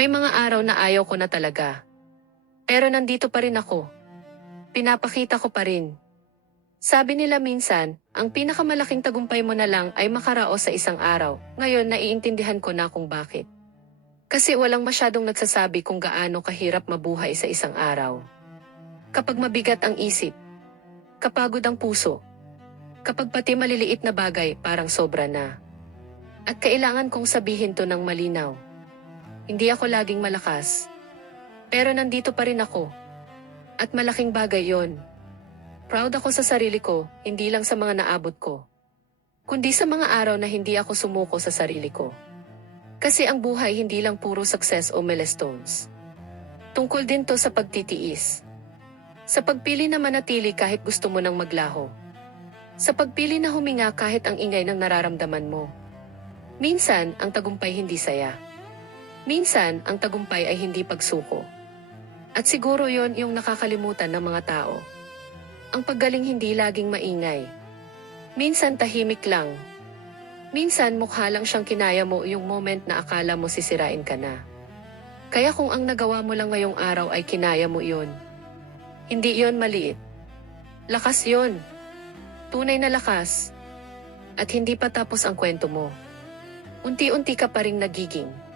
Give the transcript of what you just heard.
May mga araw na ayaw ko na talaga. Pero nandito pa rin ako. Pinapakita ko pa rin. Sabi nila minsan, ang pinakamalaking tagumpay mo na lang ay makaraos sa isang araw. Ngayon naiintindihan ko na kung bakit. Kasi walang masyadong nagsasabi kung gaano kahirap mabuhay sa isang araw. Kapag mabigat ang isip, kapagod ang puso, kapag pati maliliit na bagay parang sobra na. At kailangan kong sabihin to ng malinaw. Hindi ako laging malakas. Pero nandito pa rin ako. At malaking bagay yon. Proud ako sa sarili ko, hindi lang sa mga naabot ko. Kundi sa mga araw na hindi ako sumuko sa sarili ko. Kasi ang buhay hindi lang puro success o milestones. Tungkol din to sa pagtitiis. Sa pagpili na manatili kahit gusto mo nang maglaho. Sa pagpili na huminga kahit ang ingay ng nararamdaman mo. Minsan, ang tagumpay hindi saya. Minsan, ang tagumpay ay hindi pagsuko. At siguro yon yung nakakalimutan ng mga tao. Ang paggaling hindi laging maingay. Minsan tahimik lang. Minsan mukha lang siyang kinaya mo yung moment na akala mo sisirain ka na. Kaya kung ang nagawa mo lang ngayong araw ay kinaya mo yon, hindi yon maliit. Lakas yon. Tunay na lakas. At hindi pa tapos ang kwento mo. Unti-unti ka pa ring nagiging